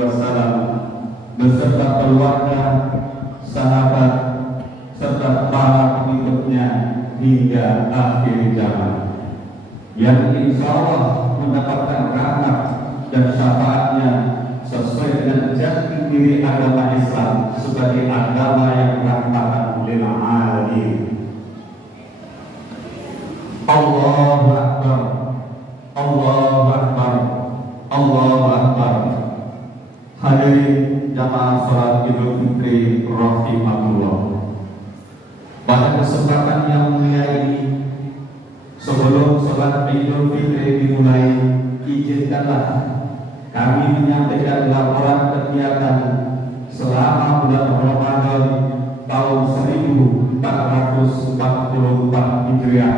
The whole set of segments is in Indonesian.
wasallam beserta keluarga, sahabat, serta para pengikutnya hingga akhir zaman, yang insya Allah mendapatkan rahmat dan syafaatnya sesuai dengan jati diri agama Islam sebagai agama yang rahmatan lil alamin. Allahu Akbar, Allahu Akbar, Allahu Akbar. Hadirin jamaah salat Idul Fitri rahimakumullah. Pada kesempatan yang mulia ini, sebelum salat Idul Fitri dimulai, izinkanlah kami menyampaikan laporan kegiatan selama bulan Ramadan tahun 1444 Hijriah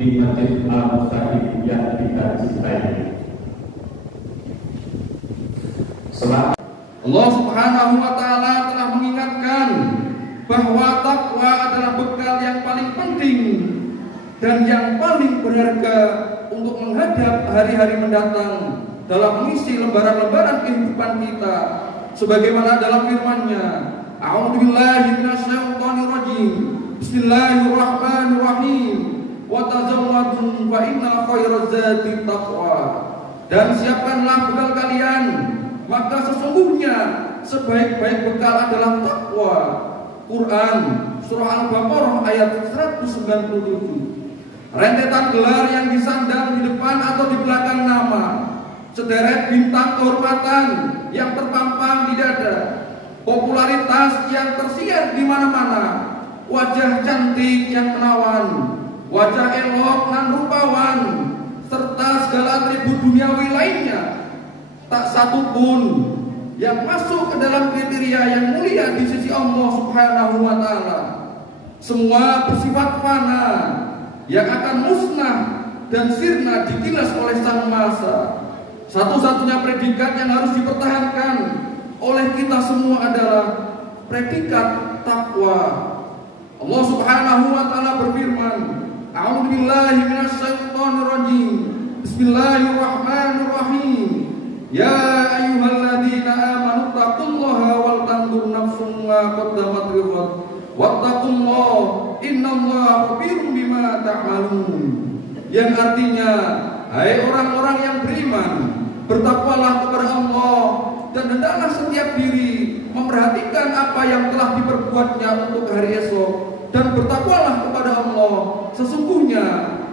di Masjid Al-Mustaqim yang kita cintai. Allah Subhanahu wa Ta'ala telah mengingatkan bahwa takwa adalah bekal yang paling penting dan yang paling berharga untuk menghadap hari-hari mendatang dalam mengisi lembaran-lembaran kehidupan kita, sebagaimana dalam firman-Nya, A'udzubillahi minasyaitonirrajim, Bismillahirrahmanirrahim, wa tazawwadu fa inna khairaz zadi taqwa. Dan siapkanlah bekal kalian, maka sesungguhnya sebaik-baik bekal adalah takwa. Quran Surah Al-Baqarah ayat 197. Rentetan gelar yang disandang di depan atau di belakang nama, sederet bintang kehormatan yang terpampang di dada, popularitas yang tersiar di mana-mana, wajah cantik yang menawan, wajah elok nan rupawan, serta segala atribut duniawi lainnya, tak satu pun yang masuk ke dalam kriteria yang mulia di sisi Allah Subhanahu wa Ta'ala. Semua bersifat fana yang akan musnah dan sirna dikilas oleh Sang Maha. Satu-satunya predikat yang harus dipertahankan oleh kita semua adalah predikat takwa. Allah Subhanahu wa Ta'ala berfirman, A'udzubillahi minasyaitonirrajim, Bismillahirrahmanirrahim. Ya ayyuhalladzina amanu taqullaha wal tanzur nafsum ma qaddamat lighad wattaqullaha innallaha khabirum bima ta'malun. Yang artinya, hai orang-orang yang beriman, bertakwalah kepada Allah dan hendaklah setiap diri memperhatikan apa yang telah diperbuatnya untuk hari esok, dan bertakwalah kepada Allah, sesungguhnya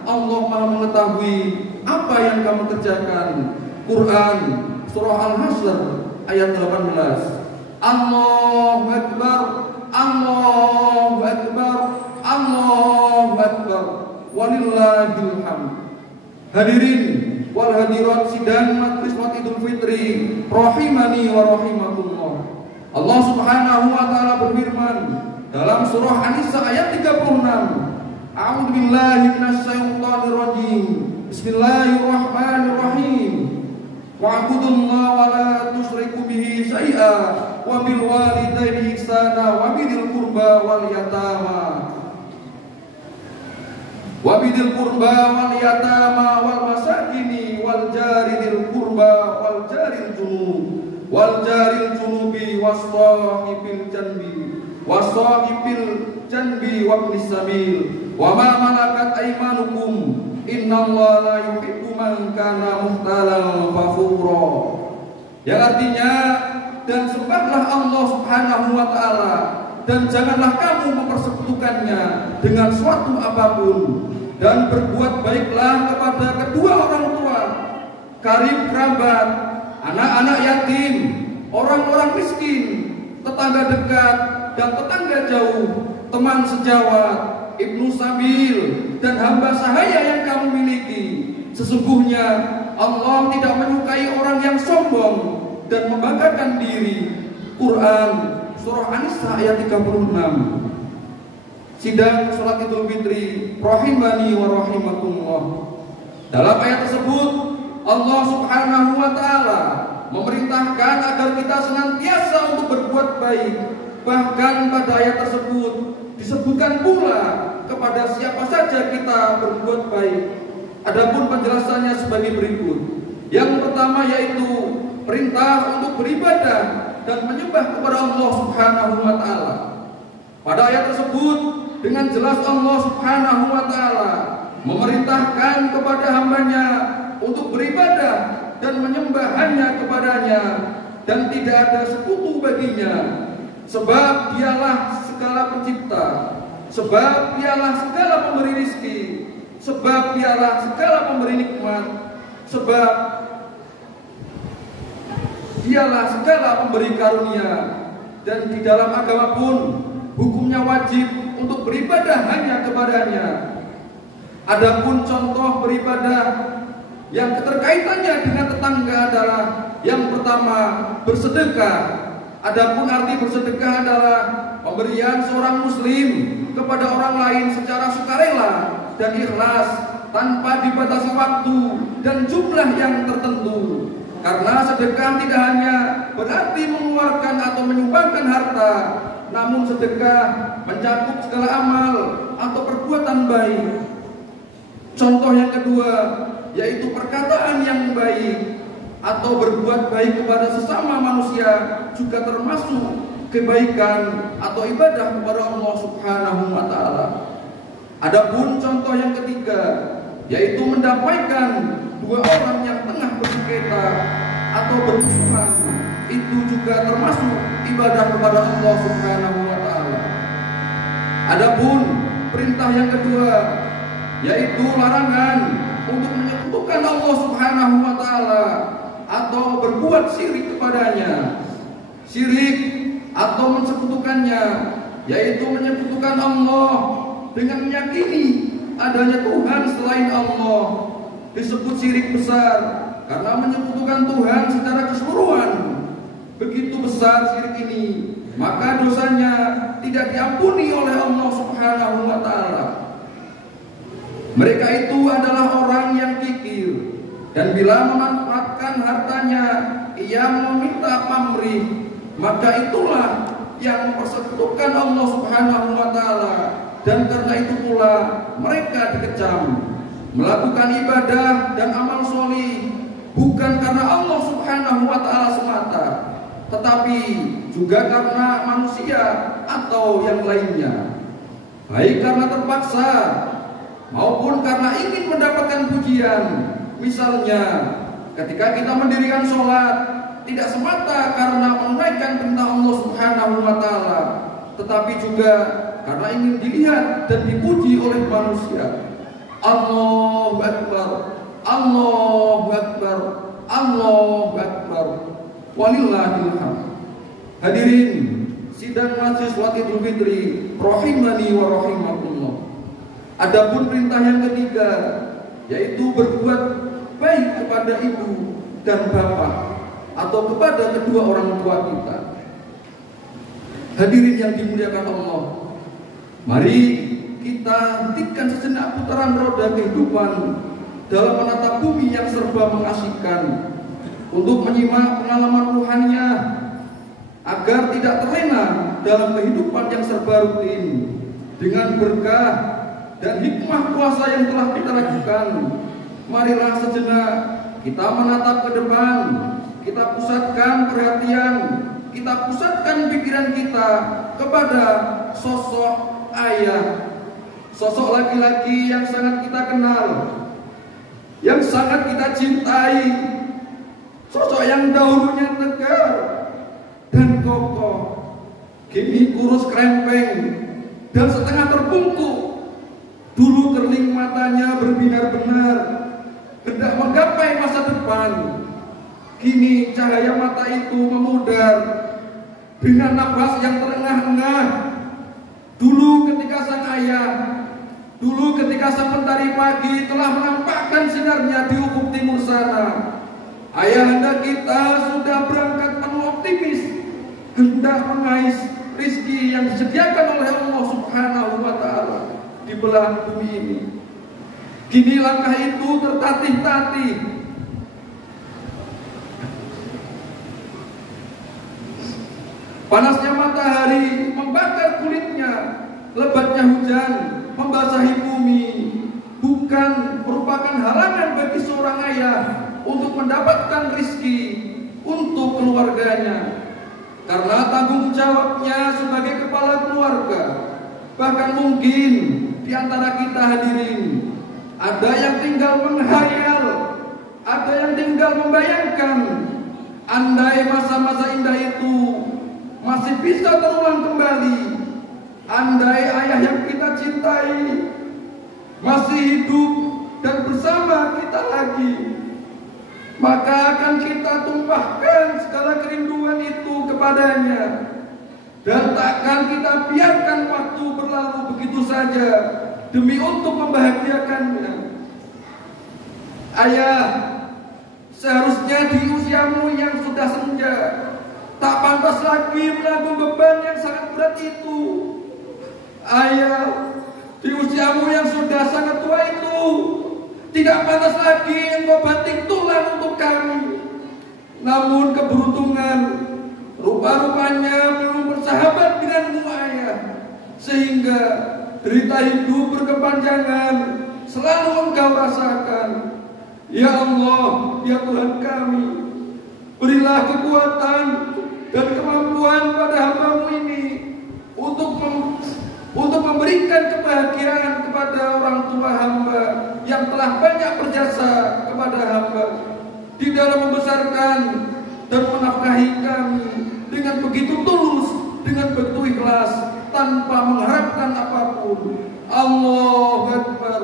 Allah Maha mengetahui apa yang kamu kerjakan. Quran Surah Al-Hasyr ayat 18. Allahu Akbar, Allahu Akbar, Allahu Akbar, walillahil hamd. Hadirin wal hadirat sidang Majelis Idul Fitri rahimani wa rahimakumullah. Allah Subhanahu wa Ta'ala berfirman dalam surah An-Nisa ayat 36, A'udzubillahi minasyaitonirrajim, Bismillahirrahmanirrahim. Wa'budullaha wa la tusyriku bihi syai'a wa bil walidaini ihsana wa bidil qurba wal yatama wal masakini wal jari dil qurba wal jaril junubi was-sahibil janbi wa ibnis sabil wa ma malakat aymanukum innallaha la yuhibbu man kana mukhtalan fakhura. Yang artinya, dan sembahlah Allah Subhanahu wa Ta'ala dan janganlah kamu mempersekutukannya dengan suatu apapun, dan berbuat baiklah kepada kedua orang tua, karib kerabat, anak-anak yatim, orang-orang miskin, tetangga dekat dan tetangga jauh, teman sejawat, ibnu sabil, dan hamba sahaya yang kamu miliki. Sesungguhnya Allah tidak menyukai orang yang sombong dan membanggakan diri. Quran Surah An-Nisa ayat 36. Sidang salat Idul Fitri rahimani wa rahimakumullah. Dalam ayat tersebut Allah Subhanahu wa Ta'ala memerintahkan agar kita senantiasa untuk berbuat baik. Bahkan pada ayat tersebut disebutkan pula kepada siapa saja kita berbuat baik. Adapun penjelasannya sebagai berikut. Yang pertama yaitu perintah untuk beribadah dan menyembah kepada Allah Subhanahu wa taala. Pada ayat tersebut dengan jelas Allah Subhanahu wa taala memerintahkan kepada hambanya untuk beribadah dan menyembah hanya kepadanya dan tidak ada sekutu baginya, sebab dialah segala pencipta, sebab dialah segala pemberi rizki, sebab dialah segala pemberi nikmat, sebab dialah segala pemberi karunia. Dan di dalam agama pun hukumnya wajib untuk beribadah hanya kepadanya. Adapun contoh beribadah yang keterkaitannya dengan tetangga adalah yang pertama, bersedekah. Adapun arti bersedekah adalah pemberian seorang muslim kepada orang lain secara sukarela dan ikhlas tanpa dibatasi waktu dan jumlah yang tertentu. Karena sedekah tidak hanya berarti mengeluarkan atau menyumbangkan harta, namun sedekah mencakup segala amal atau perbuatan baik. Contoh yang kedua yaitu perkataan yang baik atau berbuat baik kepada sesama manusia juga termasuk kebaikan atau ibadah kepada Allah Subhanahu wa taala. Adapun contoh yang ketiga yaitu mendamaikan dua orang yang tengah bersengketa atau bermusuhan, itu juga termasuk ibadah kepada Allah Subhanahu wa taala. Adapun perintah yang kedua yaitu larangan untuk menyekutukan Allah Subhanahu wa taala atau berbuat syirik kepadanya. Syirik atau mensekutukannya yaitu menyekutukan Allah dengan meyakini adanya Tuhan selain Allah. Disebut syirik besar karena menyekutukan Tuhan secara keseluruhan. Begitu besar syirik ini, maka dosanya tidak diampuni oleh Allah Subhanahu wa taala. Mereka itu adalah orang yang kikir, dan bila memanfaatkan hartanya ia meminta pamrih, maka itulah yang mempersekutukan Allah Subhanahu wa taala, dan karena itu pula mereka dikecam. Melakukan ibadah dan amal solih bukan karena Allah Subhanahu wa taala semata, tetapi juga karena manusia atau yang lainnya, baik karena terpaksa maupun karena ingin mendapatkan pujian. Misalnya ketika kita mendirikan sholat tidak semata karena menunaikan perintah Allah Subhanahu wa taala, tetapi juga karena ingin dilihat dan dipuji oleh manusia. Allahu Akbar, Allahu Akbar, Allahu Akbar, walillahil hamd. Hadirin sidang majelis Idul Fitri rahimani wa rahimakumullah. Adapun perintah yang ketiga yaitu berbuat baik kepada ibu dan bapak atau kepada kedua orang tua kita. Hadirin yang dimuliakan Allah, mari kita hentikan sejenak putaran roda kehidupan dalam menatap bumi yang serba mengasihkan untuk menyimak pengalaman ruhaninya agar tidak terlena dalam kehidupan yang serba rutin. Dengan berkah dan hikmah kuasa yang telah kita lakukan, marilah sejenak kita menatap ke depan, kita pusatkan perhatian, kita pusatkan pikiran kita kepada sosok ayah, sosok laki-laki yang sangat kita kenal, yang sangat kita cintai, sosok yang dahulunya tegar dan kokoh, kini kurus krempeng dan setengah terbungkuk. Dulu kerling matanya berbinar-binar, hendak menggapai masa depan. Kini cahaya mata itu memudar dengan nafas yang terengah-engah. Dulu ketika sang ayah, dulu ketika sang mentari pagi telah menampakkan sinarnya di ufuk timur sana, ayahanda kita sudah berangkat penuh optimis, hendak mengais rizki yang disediakan oleh Allah Subhanahu wa taala di belahan bumi ini. Kini langkah itu tertatih-tatih. Panasnya matahari membakar kulitnya, lebatnya hujan membasahi bumi, bukan merupakan halangan bagi seorang ayah untuk mendapatkan rizki, untuk untuk keluarganya. Karena tanggung jawabnya sebagai kepala keluarga. Bahkan mungkin di antara kita hadirin ada yang tinggal menghayal, ada yang tinggal membayangkan andai masa-masa indah itu masih bisa terulang kembali, andai ayah yang kita cintai masih hidup dan bersama kita lagi, maka akan kita tumpahkan segala kerinduan itu kepadanya, dan takkan kita biarkan waktu berlalu begitu saja demi untuk membahagiakannya. Ayah, seharusnya di usiamu yang sudah senja tak pantas lagi menanggung beban yang sangat berat itu. Ayah, di usiamu yang sudah sangat tua itu tidak pantas lagi engkau banting tulang untuk kami. Namun keberuntungan rupa-rupanya belum bersahabat denganmu ayah, sehingga derita hidup berkepanjangan selalu engkau rasakan. Ya Allah, ya Tuhan kami, berilah kekuatan dan kemampuan pada hamba-Mu ini untuk memberikan kebahagiaan kepada orang tua hamba yang telah banyak berjasa kepada hamba di dalam membesarkan dan menafkahi kami dengan begitu tulus, dengan begitu ikhlas, tanpa mengharapkan apapun. Allahu Akbar,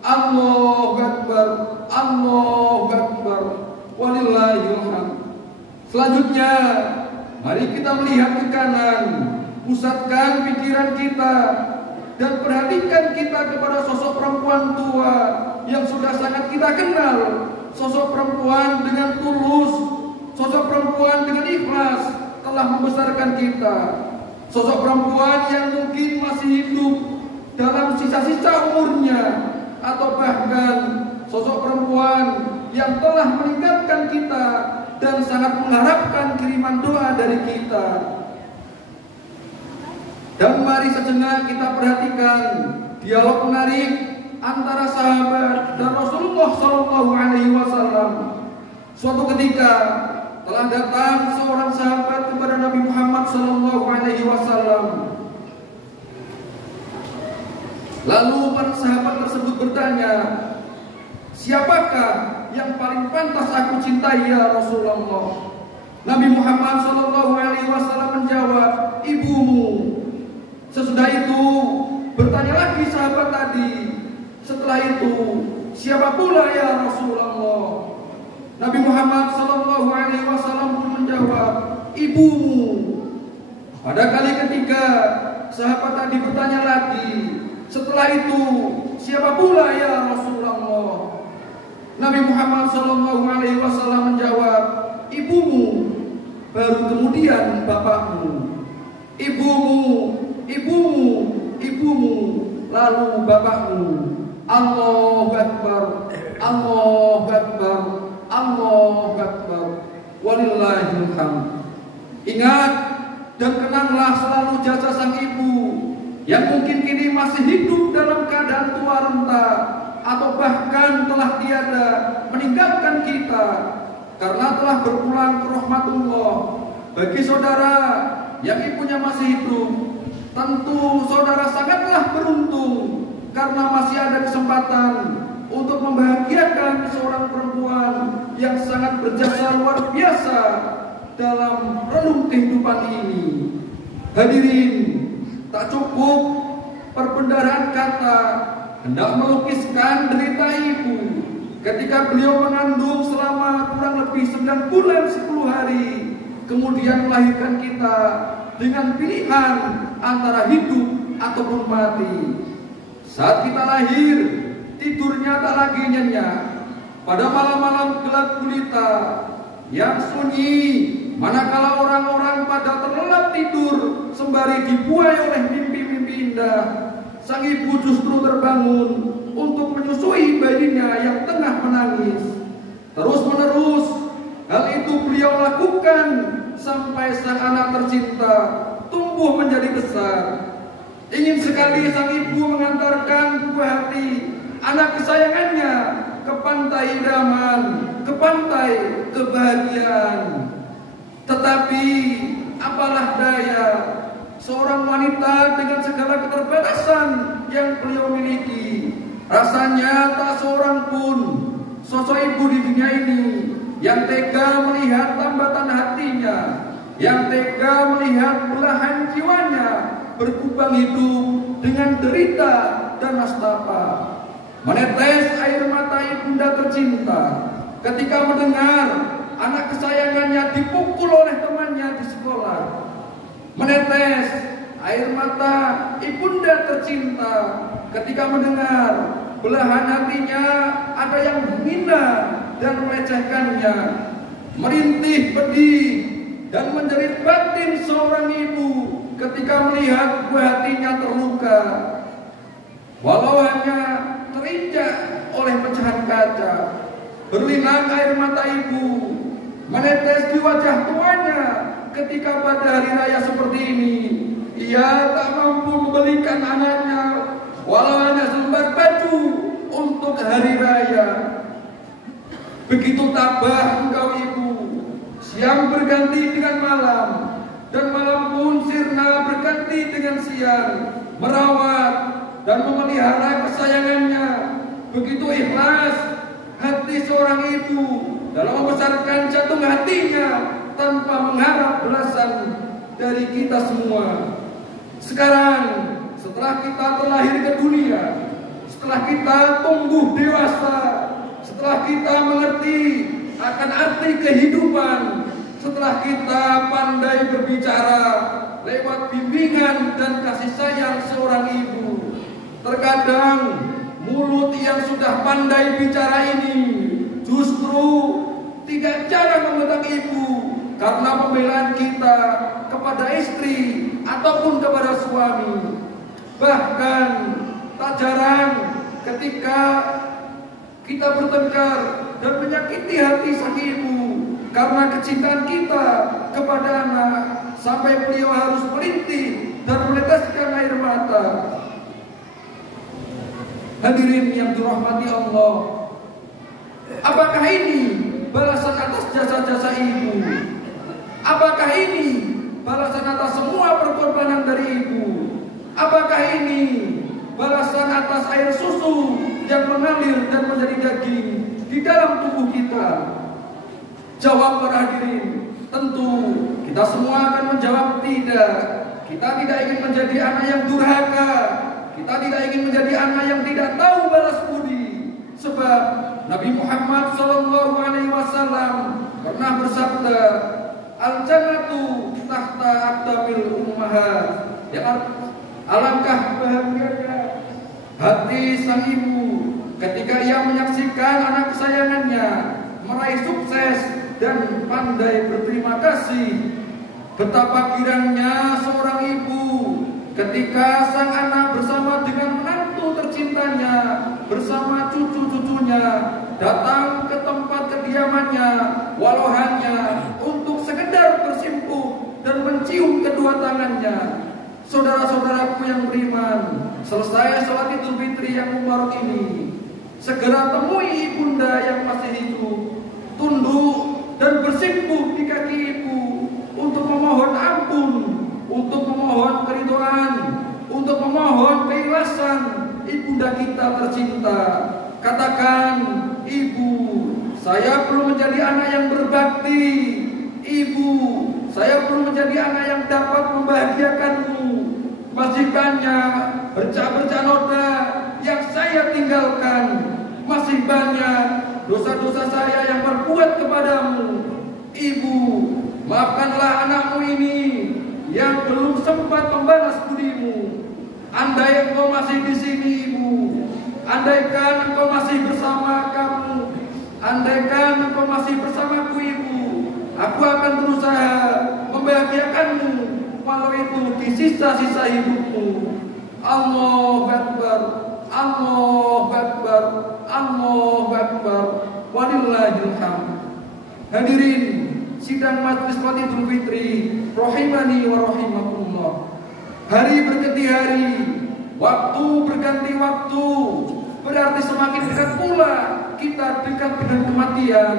Allahu Akbar, Allahu Akbar, walillahil hamd. Selanjutnya, mari kita melihat ke kanan, pusatkan pikiran kita dan perhatikan kita kepada sosok perempuan tua yang sudah sangat kita kenal. Sosok perempuan dengan tulus, sosok perempuan dengan ikhlas telah membesarkan kita. Sosok perempuan yang mungkin masih hidup dalam sisa-sisa umurnya, atau bahkan sosok perempuan yang telah meninggalkan kita dan sangat mengharapkan kiriman doa dari kita. Dan mari sejenak kita perhatikan dialog menarik antara sahabat dan Rasulullah SAW. Suatu ketika telah datang seorang sahabat kepada Nabi Muhammad SAW. Lalu para sahabat tersebut bertanya, siapakah yang paling pantas aku cintai ya Rasulullah? Nabi Muhammad SAW menjawab, ibumu. Sesudah itu bertanya lagi sahabat tadi, setelah itu siapa pula ya Rasulullah? Nabi Muhammad SAW pun menjawab, ibumu. Pada kali ketiga sahabat tadi bertanya lagi, setelah itu siapa pula ya Rasulullah? Nabi Muhammad SAW menjawab, ibumu. Baru kemudian bapakmu. Ibumu, ibumu, ibumu, lalu bapakmu. Allahu Akbar, Allahu Akbar, Allahu Akbar, walillahil hamd. Ingat dan kenanglah selalu jasa sang ibu yang mungkin kini masih hidup dalam keadaan tua renta, atau bahkan telah tiada meninggalkan kita karena telah berpulang ke rahmatullah. Bagi saudara yang ibunya masih hidup, tentu saudara sangatlah beruntung karena masih ada kesempatan untuk membahagiakan seorang perempuan yang sangat berjasa luar biasa dalam relung kehidupan ini. Hadirin, tak cukup perbendaharaan kata hendak melukiskan derita ibu ketika beliau mengandung selama kurang lebih 9 bulan 10 hari, kemudian melahirkan kita dengan pilihan antara hidup ataupun mati. Saat kita lahir, tidurnya tak lagi nyenyak. Pada malam-malam gelap gulita yang sunyi, manakala orang-orang pada terlelap tidur sembari dibuai oleh mimpi-mimpi indah, sang ibu justru terbangun untuk menyusui bayinya yang tengah menangis. Terus-menerus hal itu beliau lakukan sampai sang anak tercinta tumbuh menjadi besar. Ingin sekali sang ibu mengantarkan buah hati anak kesayangannya ke pantai idaman, ke pantai kebahagiaan. Tetapi apalah daya, seorang wanita dengan segala keterbatasan yang beliau miliki, rasanya tak seorang pun sosok ibu di dunia ini yang tega melihat tambatan hatinya, yang tega melihat belahan jiwanya berkubang hidup dengan derita dan nastapa. Menetes air mata ibunda tercinta ketika mendengar anak kesayangannya dipukul oleh temannya di sekolah. Menetes air mata ibunda tercinta ketika mendengar belahan hatinya ada yang menghina dan melecehkannya. Merintih pedih dan menjerit batin seorang ibu ketika melihat buah hatinya terluka, walau hanya terinjak oleh pecahan kaca. Berlinang air mata ibu menetes di wajah tuanya ketika pada hari raya seperti ini ia tak mampu membelikan anaknya walau hanya selembar baju untuk hari raya. Begitu tabah engkau ibu, siang berganti dengan malam, dan malam pun sirna berganti dengan siang, merawat dan memelihara kesayangannya. Begitu ikhlas hati seorang ibu dalam membesarkan jantung hatinya tanpa mengharap balasan dari kita semua. Sekarang setelah kita terlahir ke dunia, setelah kita tumbuh dewasa, setelah kita mengerti akan arti kehidupan, setelah kita pandai berbicara lewat bimbingan dan kasih sayang seorang ibu, terkadang mulut yang sudah pandai bicara ini justru tidak jarang membentak ibu karena pembelaan kita kepada istri ataupun kepada suami. Bahkan tak jarang ketika kita bertengkar dan menyakiti hati sang ibu karena kecintaan kita kepada anak, sampai beliau harus merintih dan meneteskan air mata. Hadirin yang dirahmati Allah, apakah ini balasan atas jasa-jasa ibu? Apakah ini balasan atas semua perkorbanan dari ibu? Apakah ini balasan atas air susu yang mengalir dan menjadi daging di dalam tubuh kita? Jawab para hadirin, tentu kita semua akan menjawab tidak. Kita tidak ingin menjadi anak yang durhaka. Kita tidak ingin menjadi anak yang tidak tahu balas budi. Sebab Nabi Muhammad SAW pernah bersabda, al-jannatu tahta aqdamil ummahat. Alangkah bahagianya hati sang ibu ketika ia menyaksikan anak kesayangannya meraih sukses dan pandai berterima kasih. Betapa girangnya seorang ibu ketika sang anak bersama dengan menantu tercintanya, bersama cucu-cucunya datang ke tempat kediamannya, walau hanya untuk sekedar bersimpuh dan mencium kedua tangannya. Saudara-saudaraku yang beriman, selesai sholat Idul Fitri yang mubarak ini, segera temui ibunda yang masih hidup, tunduk dan bersimpuh di kaki ibu untuk memohon ampun, untuk memohon keridhaan, untuk memohon keikhlasan ibunda kita tercinta. Katakan, ibu, saya perlu menjadi anak yang berbakti. Ibu, saya perlu menjadi anak yang dapat membahagiakanmu. Masih banyak bercak-bercak noda yang saya tinggalkan. Masih banyak dosa-dosa saya yang berbuat kepadamu. Ibu, maafkanlah anakmu ini yang belum sempat membalas budimu. Andai engkau masih di sini, ibu, andaikan engkau masih bersama kamu, andaikan engkau masih bersamaku, ibu, aku akan berusaha membahagiakanmu walau itu di sisa-sisa hidupmu. Allahu Akbar, Allahu Akbar, Allahu Akbar, walillahil hamd. Hadirin sidang majelis sholat Idul Fitri rahimani wa rahimakumullah. Hari berganti hari, waktu berganti waktu, berarti semakin dekat pula kita dekat dengan kematian.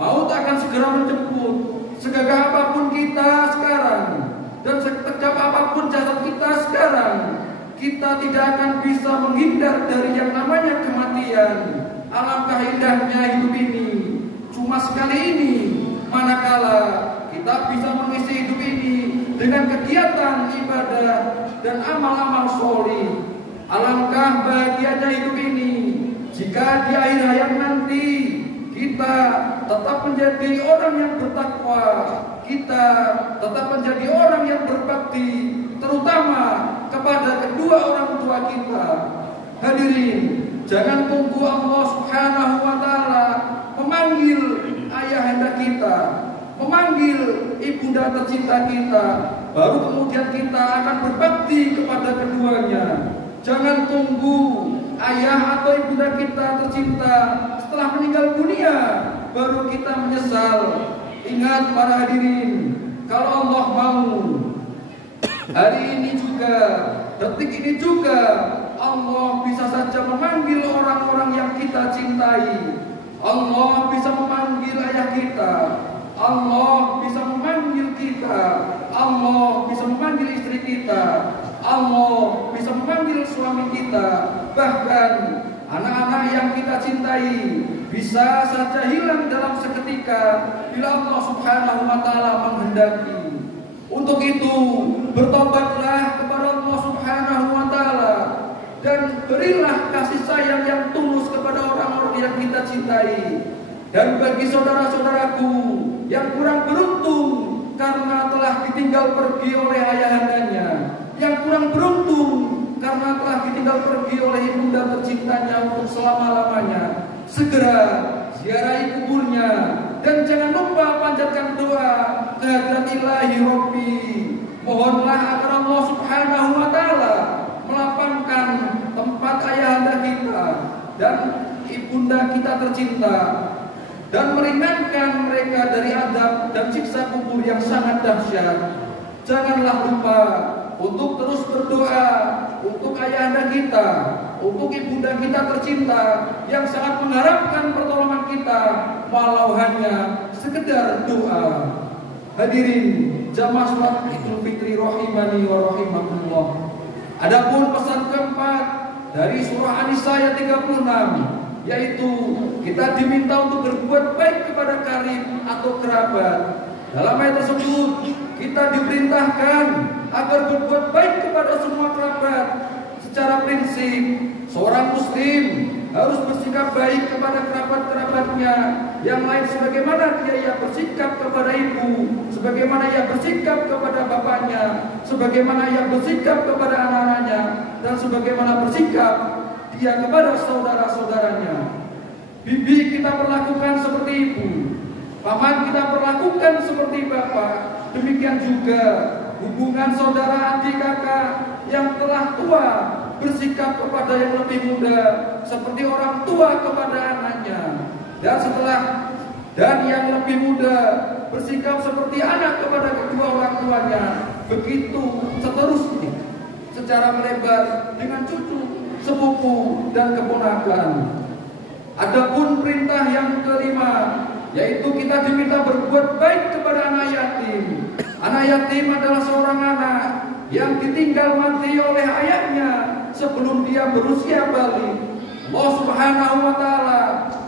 Maut akan segera menjemput. segagah apapun kita sekarang dan sekejap apapun jasad kita sekarang, kita tidak akan bisa menghindar dari yang namanya kematian. Alangkah indahnya hidup ini, cuma sekali ini, manakala kita bisa mengisi hidup ini dengan kegiatan ibadah dan amal-amal sholih. Alangkah bahagianya hidup ini jika di akhir hayat nanti kita tetap menjadi orang yang bertakwa, kita tetap menjadi orang yang berbakti, terutama kepada kedua orang tua kita. Hadirin, jangan tunggu Allah Subhanahu wa Ta'ala memanggil ayahanda kita, memanggil ibunda tercinta kita, baru kemudian kita akan berbakti kepada keduanya. Jangan tunggu ayah atau ibunda kita tercinta setelah meninggal dunia baru kita menyesal. Ingat para hadirin, kalau Allah mau, hari ini juga, detik ini juga, Allah bisa saja memanggil orang-orang yang kita cintai. Allah bisa memanggil ayah kita, Allah bisa memanggil kita, Allah bisa memanggil istri kita, Allah bisa memanggil suami kita, bahkan anak-anak yang kita cintai bisa saja hilang dalam seketika bila Allah Subhanahu wa Ta'ala menghendaki. Untuk itu, bertobatlah kepada Allah Subhanahu wa Ta'ala dan berilah kasih sayang yang tulus kepada orang-orang yang kita cintai. Dan bagi saudara-saudaraku yang kurang beruntung karena telah ditinggal pergi oleh ayahandanya, yang kurang beruntung karena telah ditinggal pergi oleh ibunda tercintanya untuk selama-lamanya, segera ziarahi kuburnya dan jangan lupa panjatkan doa kehadirat Ilahi Rabbi. Mohonlah agar Allah Subhanahu wa Ta'ala melapangkan tempat ayahanda kita dan ibunda kita tercinta dan meringankan mereka dari azab dan siksa kubur yang sangat dahsyat. Janganlah lupa untuk terus berdoa untuk ayahanda kita, untuk ibunda kita tercinta yang sangat mengharapkan pertolongan kita, walau hanya sekedar doa. Hadirin jamaah salat Idul Fitri rahimani wa rahimakumullah. Adapun pesan keempat dari surah An-Nisa ayat 36, yaitu kita diminta untuk berbuat baik kepada karib atau kerabat. Dalam ayat tersebut kita diperintahkan agar berbuat baik kepada semua kerabat. Secara prinsip, seorang muslim harus bersikap baik kepada kerabat-kerabatnya yang lain sebagaimana ia bersikap kepada ibu, sebagaimana ia bersikap kepada bapaknya, sebagaimana ia bersikap kepada anak-anaknya, dan sebagaimana bersikap dia kepada saudara-saudaranya. Bibi kita perlakukan seperti ibu, paman kita perlakukan seperti bapak. Demikian juga hubungan saudara adik kakak yang telah tua bersikap kepada yang lebih muda seperti orang tua kepada anaknya, dan yang lebih muda bersikap seperti anak kepada kedua orang tuanya. Begitu seterusnya secara melebar dengan cucu, sepupu dan keponakan. Adapun perintah yang kelima, yaitu kita diminta berbuat baik kepada anak yatim. Anak yatim adalah seorang anak yang ditinggal mati oleh ayahnya sebelum dia berusia balik. Allah Subhanahu wa Ta'ala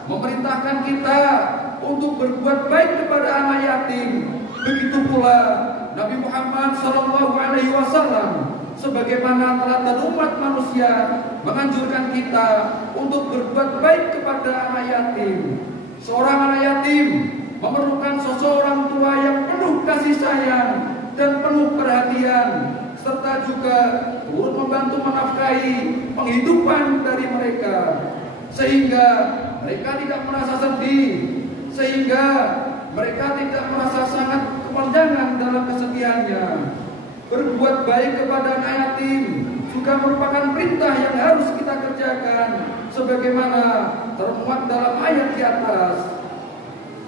memerintahkan kita untuk berbuat baik kepada anak yatim. Begitu pula Nabi Muhammad SAW sebagaimana teladan umat manusia menganjurkan kita untuk berbuat baik kepada anak yatim. Seorang anak yatim memerlukan sosok orang tua yang penuh kasih sayang dan penuh perhatian, serta juga turut membantu menafkahi penghidupan dari mereka, sehingga mereka tidak merasa sedih, sehingga mereka tidak merasa sangat kepanjangan dalam kesedihannya. Berbuat baik kepada anak yatim juga merupakan perintah yang harus kita kerjakan sebagaimana termuat dalam ayat di atas.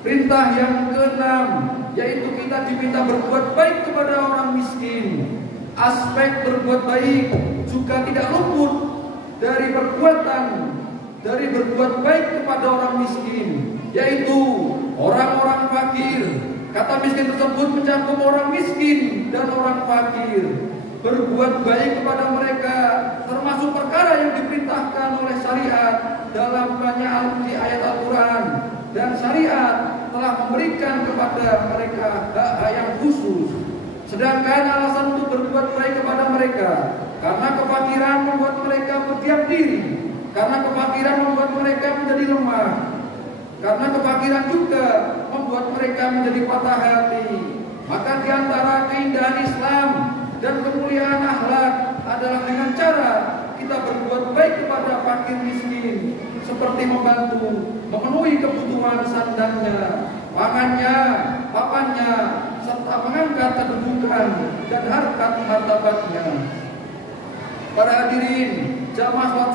Perintah yang keenam, yaitu kita diminta berbuat baik kepada orang miskin. Aspek berbuat baik juga tidak luput dari berbuat baik kepada orang miskin, yaitu orang-orang fakir, Kata miskin tersebut mencakup orang miskin dan orang fakir. Berbuat baik kepada mereka termasuk perkara yang diperintahkan oleh syariat dalam banyak ayat Al-Quran, dan syariat telah memberikan kepada mereka hak-hak yang khusus. Sedangkan alasan untuk berbuat baik kepada mereka karena kefakiran membuat mereka berdiam diri, karena kefakiran membuat mereka menjadi lemah, karena kefakiran juga membuat mereka menjadi patah hati. Maka di antara keindahan Islam dan kemuliaan akhlak adalah dengan cara kita berbuat baik kepada fakir miskin, seperti membantu memenuhi kebutuhan sandangnya, pangannya, papannya, serta mengangkat kedudukan dan harkat martabatnya. Para hadirin jamaah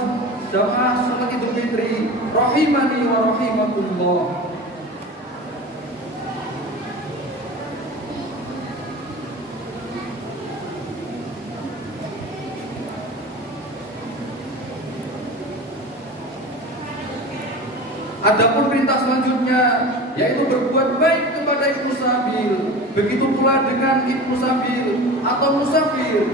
salat Idul Fitri rahimani wa rahimakumullah. Adapun perintah selanjutnya yaitu berbuat baik kepada ibnu sabil. Begitu pula dengan ibnu sabil atau musafir.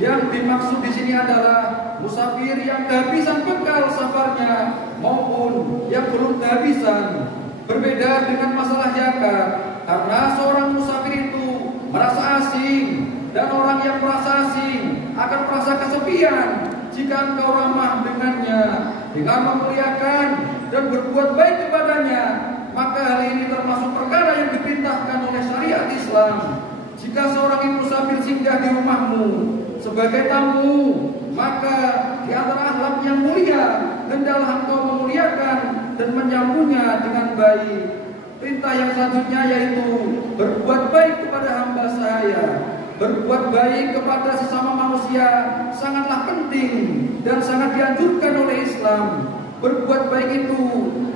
Yang dimaksud di sini adalah musafir yang kehabisan bekal safarnya maupun yang belum kehabisan. Berbeda dengan masalah zakat, karena seorang musafir itu merasa asing, dan orang yang merasa asing akan merasa kesepian jika engkau ramah dengannya dengan memuliakan dan berbuat baik kepadanya. Maka hal ini termasuk perkara yang diperintahkan oleh syariat Islam. Jika seorang ibnu sabil singgah di rumahmu sebagai tamu, maka di antara akhlak yang mulia hendaklah engkau memuliakan dan menyambutnya dengan baik. Perintah yang selanjutnya yaitu berbuat baik kepada hamba saya. Berbuat baik kepada sesama manusia sangatlah penting dan sangat dianjurkan oleh Islam. Berbuat baik itu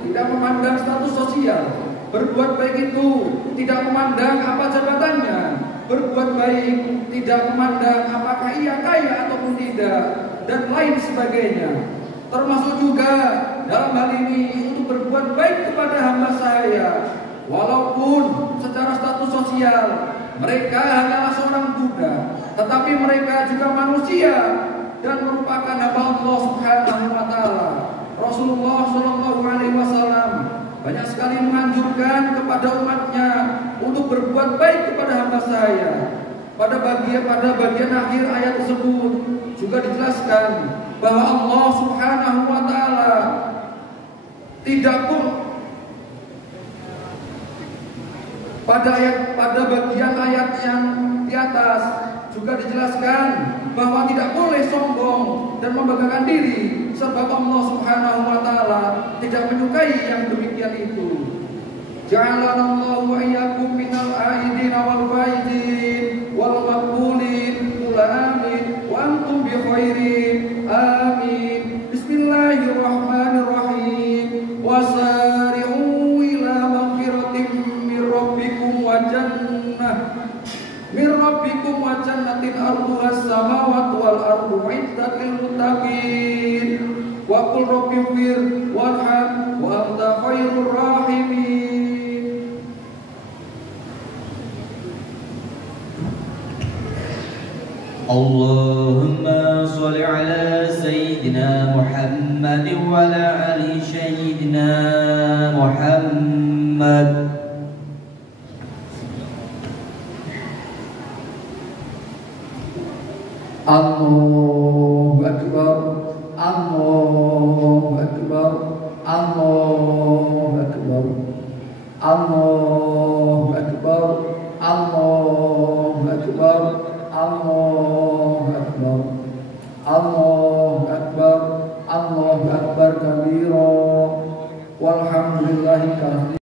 tidak memandang status sosial. Berbuat baik itu tidak memandang apa jabatannya. Berbuat baik tidak memandang apakah ia kaya ataupun tidak, dan lain sebagainya. Termasuk juga dalam hal ini untuk berbuat baik kepada hamba saya, walaupun secara status sosial mereka hanyalah seorang budak, tetapi mereka juga manusia dan merupakan hamba Allah Subhanahu wa taala. Rasulullah Shallallahu alaihi wasallam banyak sekali menganjurkan kepada umatnya untuk berbuat baik kepada hamba saya. Pada bagian akhir ayat tersebut juga dijelaskan bahwa Allah Subhanahu wa taala tidak pun pada bagian ayat yang di atas juga dijelaskan bahwa tidak boleh sombong dan membanggakan diri, sebab Allah Subhanahu wa taala tidak menyukai yang demikian itu. Ja'alanallahu wa iyyakum minal aidin wal faizin wal maqbulin. Amin wa antum bi khairin. Amin. Bismillahirrahmanirrahim. Wasari'u ila maghfiratin min rabbikum wa jannatin arduhas samawati wal ardu uiddat lil muttaqin. Wa qul rabbighfir warham wa anta khairur rahimin. Allahumma sholli ala sayyidina Muhammad wa ala ali sayyidina Muhammad. Allahu Akbar, Allahu Akbar, Allahu Akbar, Allahu Akbar, Allahu Akbar, Allahu Akbar, Allahu Akbar, Allahu Akbar kabira, walhamdulillahi katsira.